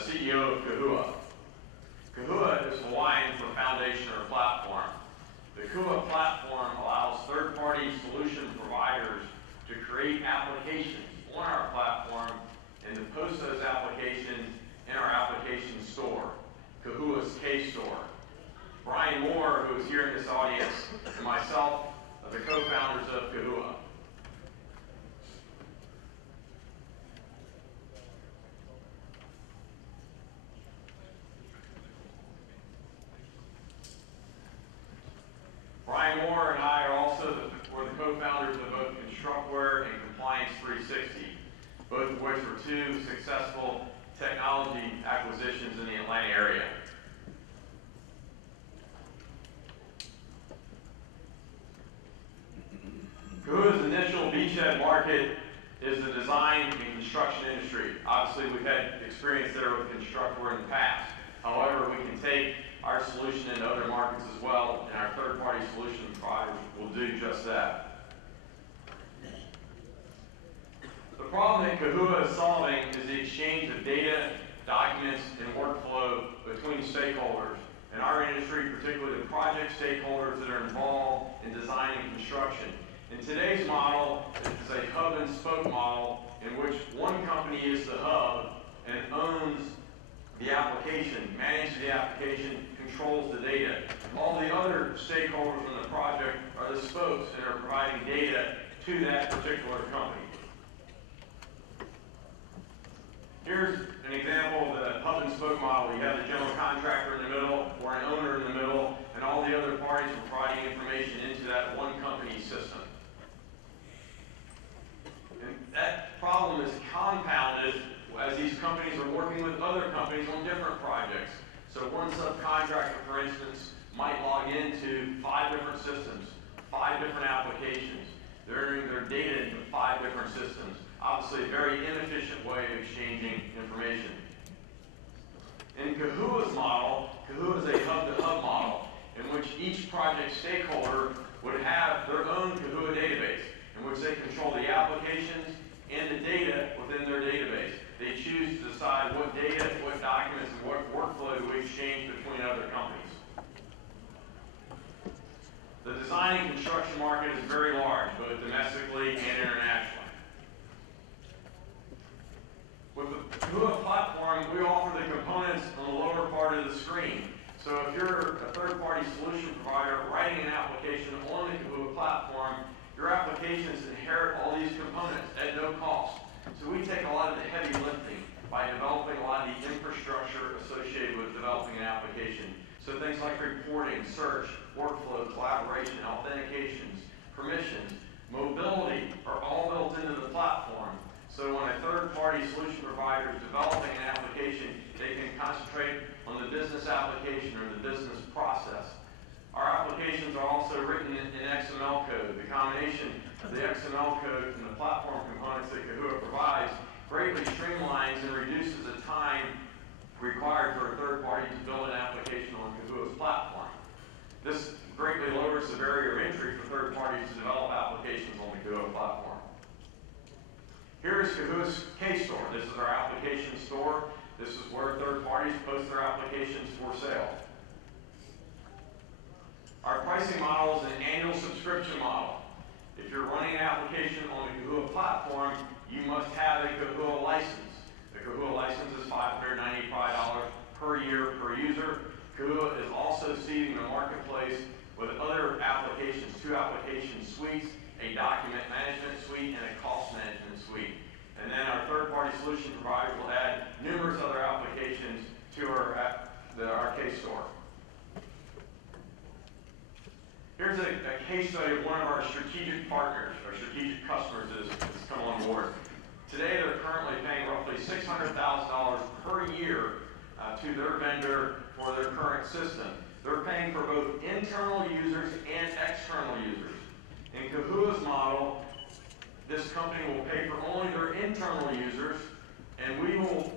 CEO of Kahua. Kahua is Hawaiian for foundation or platform. The Kahua platform allows third-party solution providers to create applications on our platform and to post those applications in our application store, Kahua's K-Store. Brian Moore, who is here in this audience, and myself are the co-founders of Kahua. Brian Moore and I are also were the co-founders of both Constructware and Compliance 360, both of which were two successful technology acquisitions in the Atlanta area. Kahua's initial beachhead market is the design and construction industry. Obviously, we've had experience there with Constructware in the past. However, we can take our solution into other markets as well, and our third-party solution providers will do just that. The problem that Kahua is solving is the exchange of data, documents, and workflow between stakeholders. In our industry, particularly the project stakeholders that are involved in design and construction. In today's model, it's a hub and spoke model in which one company is the hub and owns the application, manages the application, controls the data. All the other stakeholders in the project are the spokes that are providing data to that particular company. Here's an example of the hub and spoke model. You have the general contractor in the middle, or an owner in the middle, and all the other parties are providing information into that one company system. And that problem is compounded as these companies are working with other companies on different projects. So one subcontractor, for instance, might log into 5 different systems, 5 different applications. They're entering their data into 5 different systems. Obviously, a very inefficient way of exchanging information. In Kahua's model, Kahua is a hub-to-hub model in which each project stakeholder would have their own Kahua database in which they control the applications and the data within their database. They choose to decide what data, what documents, and what workflow to exchange between other companies. The design and construction market is very large, both domestically and internationally. With the Kahua platform, we offer the components on the lower part of the screen. So if you're a third-party solution provider writing an application on the Kahua platform, your applications inherit all these components at no cost. So we take a lot of the heavy lifting by developing a lot of the infrastructure associated with developing an application. So things like reporting, search, workflow, collaboration, authentications, permissions, mobility are all built into the platform. So when a third-party solution provider is developing an application, they can concentrate on the business application or the business process. Our applications are also written in XML code. The combination of the XML code and the platform components that Kahua provides greatly streamlines and reduces the time required for a third party to build an application on Kahua's platform. This greatly lowers the barrier of entry for third parties to develop applications on the Kahua platform. Here is Kahua's K-Store. This is our application store. This is where third parties post their applications for sale. Our pricing model is an annual subscription model. If you're running an application on the Kahua platform, you must have a Kahua license. The Kahua license is $595 per year per user. Kahua is also seeding the marketplace with other applications, 2 application suites, a document management suite, and a cost management suite. And then our third-party solution providers will add numerous other applications to our K-Store. Here's a case study of one of our strategic partners, our strategic customers that's come on board. Today, they're currently paying roughly $600,000 per year to their vendor for their current system. They're paying for both internal users and external users. In Kahua's model, this company will pay for only their internal users, and we will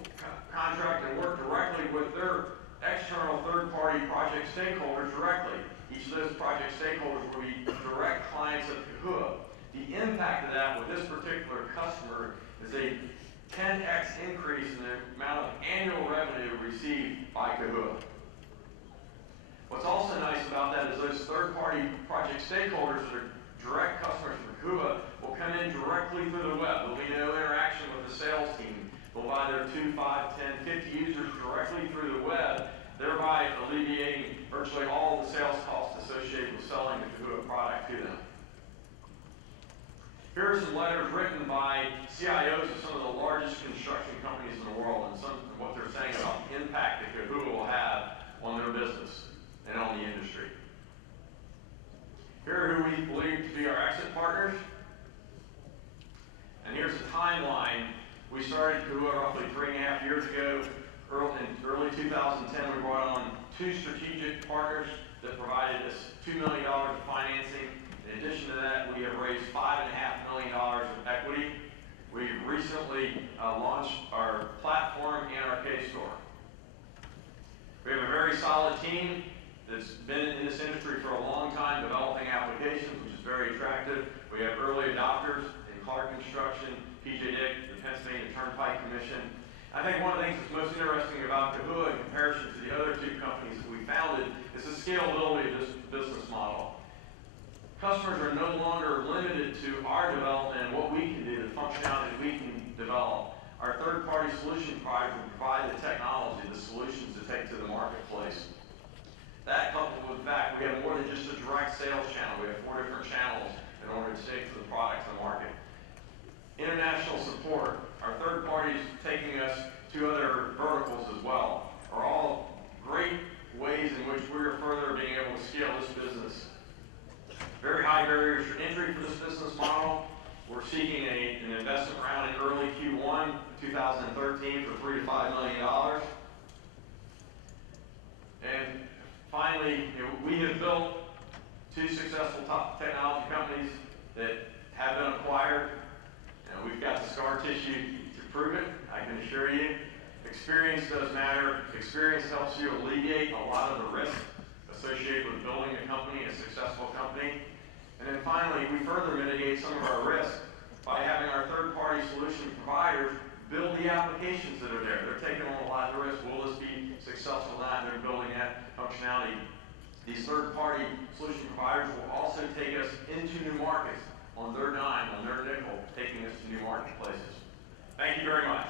contract and work directly with their external third-party project stakeholders directly. Each of those project stakeholders will be direct clients of Kahua. The impact of that with this particular customer is a 10x increase in the amount of annual revenue received by Kahua. What's also nice about that is those third-party project stakeholders that are direct customers for Kahua will come in directly through the web. There'll be no interaction with the sales team. They'll buy their 2, 5, 10, 50 users directly through the web, thereby alleviating virtually all the sales costs associated with selling the Kahua product to them. Here are some letters written by CIOs of some of the largest construction companies in the world, and what they're saying about the impact that Kahua will have on their business and on the industry. Here are who we believe to be our exit partners. And here's the timeline. We started Kahua roughly 3.5 years ago. In early 2010, we brought on 2 strategic partners that provided us $2 million of financing. In addition to that, we have raised $5.5 million of equity. We recently launched our platform and our K-Store. We have a very solid team that's been in this industry for a long time, developing applications, which is very attractive. We have early adopters in Clark Construction, PJ Dick, the Pennsylvania Turnpike Commission. I think one of the things that's most interesting about Kahua in comparison to the other 2 companies that we founded is the scalability of this business model. Customers are no longer limited to our development and what we can do, the functionality that we can develop. Our third-party solution providers will provide the technology, the solutions to take to the marketplace. That coupled with the fact we have more than just a direct sales channel. We have 4 different channels in order to take the product to market. International support, our third parties taking us to other verticals as well, are all great ways in which we're further being able to scale this business. Very high barriers for entry for this business model. We're seeking an investment round in early Q1 2013 for $3 to $5 million. And finally, we have built 2 successful top technology companies that have been acquired. And we've got the scar tissue to prove it, I can assure you. Experience does matter. Experience helps you alleviate a lot of the risk associated with building a company, a successful company. And then finally, we further mitigate some of our risk by having our third-party solution providers build the applications that are there. They're taking on a lot of risk. Will this be successful or not? They're building that functionality. These third-party solution providers will also take us into new markets on their dime, on their nickel, taking us to new marketplaces. Thank you very much.